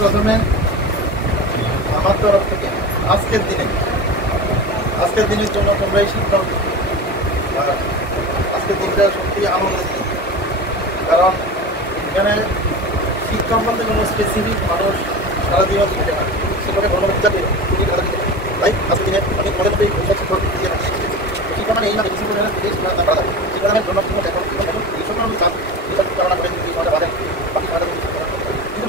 প্রথমে আমার তরফ থেকে আজকের দিনের জন্য তোমরা এই শিক্ষা, আজকের দিনটা সত্যি আনন্দের দিন। কারণ এখানে শিক্ষা বলতে কোনো স্পেসিফিক মানুষ সারা জীবন দিতে পারে, সেটাকে গণবিদ্যাকে খুবই ভালো দিতে পারে। তাই আজকের দিনে অনেক মনে করি শিক্ষক দিয়ে থাকি। শিক্ষা মানে এই না কিছু করে শিক্ষা মানে জন্মজীবন এখন এইসব আমি চাপ কারণ করে কিন্তু বাধা বাকি বাধা কিন্তু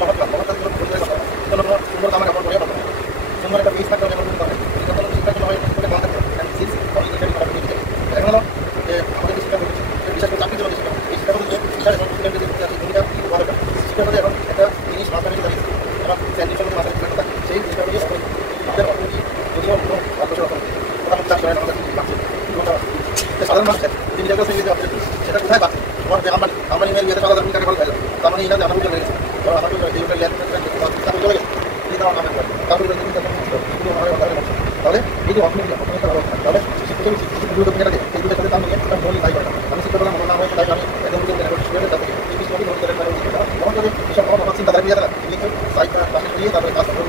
মহৎ সুন্দর আমার কাপড় পরে সুন্দর একটা বীজ থাকতে হবে শিক্ষার জন্য এখন হলো যে আমাদের শিক্ষা বিশেষ করে চাকরির জন্য শিক্ষা এই শিক্ষা শিক্ষা করে এখন একটা জিনিস মাথায় দাঁড়িয়েছে আমার স্যান্ডিসের মাথায় সেই জিনিসটা আমাদের অর্থনীতি যদিও প্রধানমন্ত্রী সাধারণ মানুষের জিনিসটা সেটা কোথায় পাচ্ছে আমার আমার ইমেল বিয়েতে 7,000 টাকা খরচ হয়ে যাবে তার মানে এই না যে আমার উঠে গেছে আমার চলে গেছে তাহলে এই যে অর্থনীতি তাহলে শিক্ষিত থাকে এইগুলোর সাথে দাম নিয়ে মৌলিক দায়ী করে আমি শিক্ষা করলাম আমার নাম হয়েছে তাই আমি একদম চিন্তা তারা দিয়ে তারপরে কাজ হবে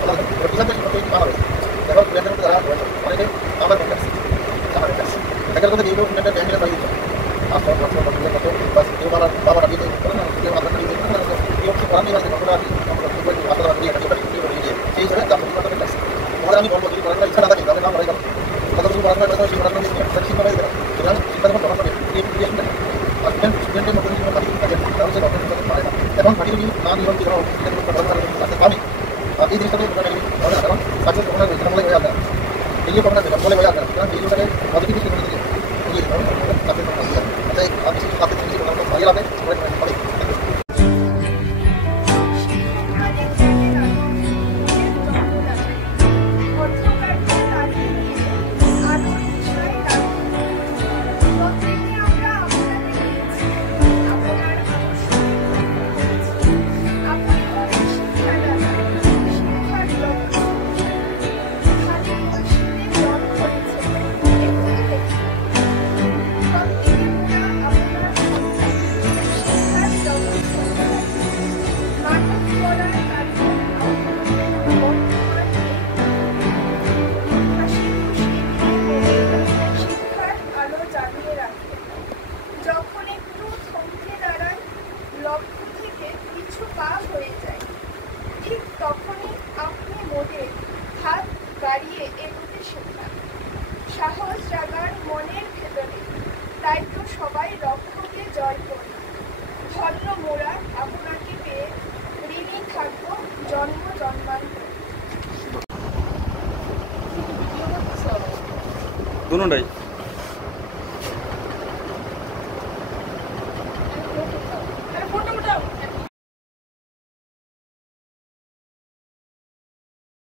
এখন তারা অনেকে আমার দেখার কথা এইগুলো ব্যাংকের পাই দিচ্ছে বাবা দিয়ে কেউ আধার কার্ড কেউ করানি আছে সেই হিসাবে তোমাদের আমি বলবো যদি পড়াশোনার ইচ্ছা না থাকে তাহলে না পড়াই গেল কথা যদি পড়াশোনা করতে সেই পড়াশোনা শিক্ষা হয়ে গেল সুতরাং শিক্ষা যখন পড়াশোনা স্টুডেন্টের মধ্যে যদি পারে না এখন পার্টি যদি না নিয়ম কি ধরো পাবে এই জিনিসটাকে কারণ সাকসেস কখনো বলে হয়ে আসবে এগুলো কখনো বলে হয়ে আসবে কারণ এইগুলোটাকে পজিটিভ কিছু করে দিলে আপনি ভালো লাগবে তখনই আপনি মোড়ে হাত বাড়িয়ে এগোতে শেখান, সাহস জাগার মনের ভেতরে। তাই তো সবাই লক্ষ্যকে জয় করে। ধন্য মোরা আপনাকে পেয়ে, ঋণী থাকবো জন্ম জন্মান্তর। দুটোটাই